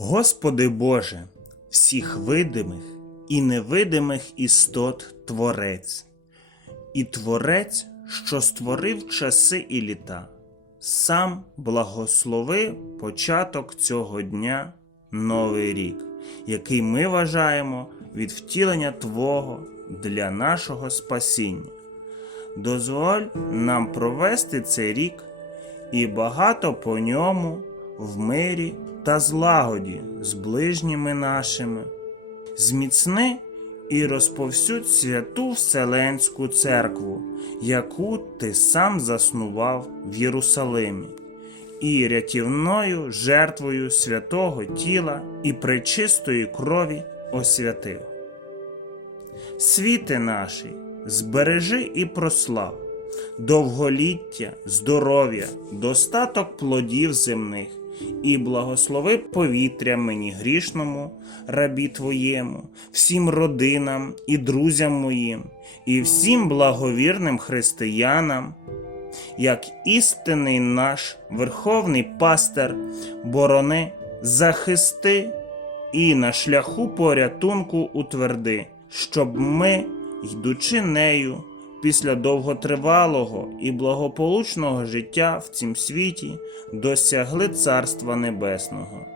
Господи Боже, всіх видимих і невидимих істот Творець, і Творець, що створив часи і літа, сам благослови початок цього дня, Новий рік, який ми вважаємо від втілення Твого для нашого спасіння. Дозволь нам провести цей рік і багато по ньому в мирі та злагоді з ближніми нашими. Зміцни і розповсюдь святу Вселенську церкву, яку ти сам заснував в Єрусалимі, і рятівною жертвою святого тіла і пречистої крові освятив. Світи наші, збережи і прослав, довголіття, здоров'я, достаток плодів земних, і благослови повітря мені грішному, рабі Твоєму, всім родинам і друзям моїм, і всім благовірним християнам, як істинний наш Верховний пастир, борони, захисти і на шляху порятунку утверди, щоб ми, йдучи нею, після довготривалого і благополучного життя в цім світі, досягли Царства Небесного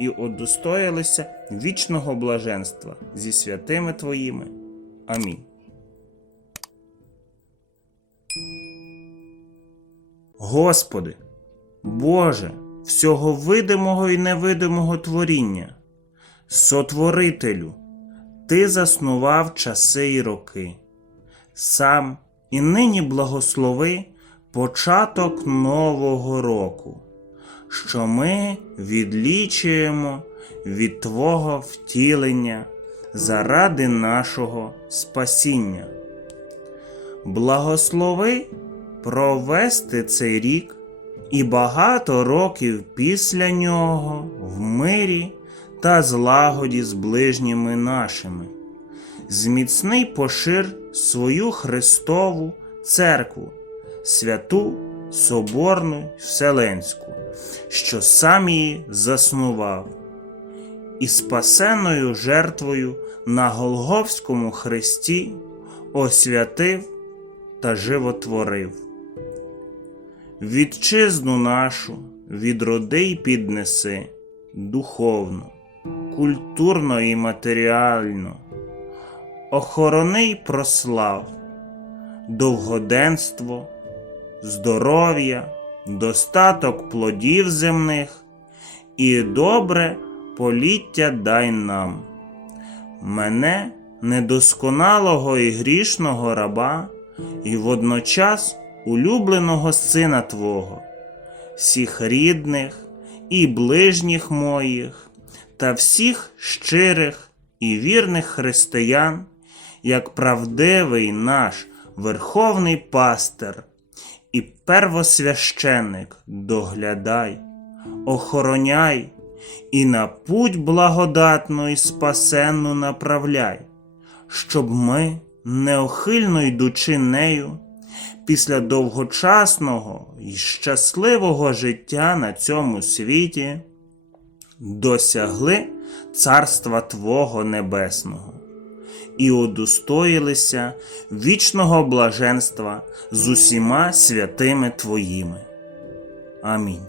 і удостоїлися вічного блаженства зі святими Твоїми. Амінь. Господи, Боже, всього видимого і невидимого творіння, Сотворителю, Ти заснував часи і роки, сам і нині благослови початок Нового року, що ми відлічуємо від Твого втілення заради нашого спасіння. Благослови провести цей рік і багато років після нього в мирі та злагоді з ближніми нашими. Зміцний пошир свою Христову церкву, святу Соборну Вселенську, що сам її заснував, і спасенною жертвою на Голговському хресті освятив та животворив. Вітчизну нашу відроди й піднеси духовно, культурно і матеріально, охорони й прослав, довгоденство, здоров'я, достаток плодів земних і добре поліття дай нам. Мене, недосконалого і грішного раба, і водночас улюбленого сина Твого, всіх рідних і ближніх моїх, та всіх щирих і вірних християн, як правдивий наш Верховний пастир і первосвященник доглядай, охороняй і на путь благодатну і спасенну направляй, щоб ми, неохильно йдучи нею, після довгочасного і щасливого життя на цьому світі, досягли Царства Твого Небесного і удостоїлися вічного блаженства з усіма святими Твоїми. Амінь.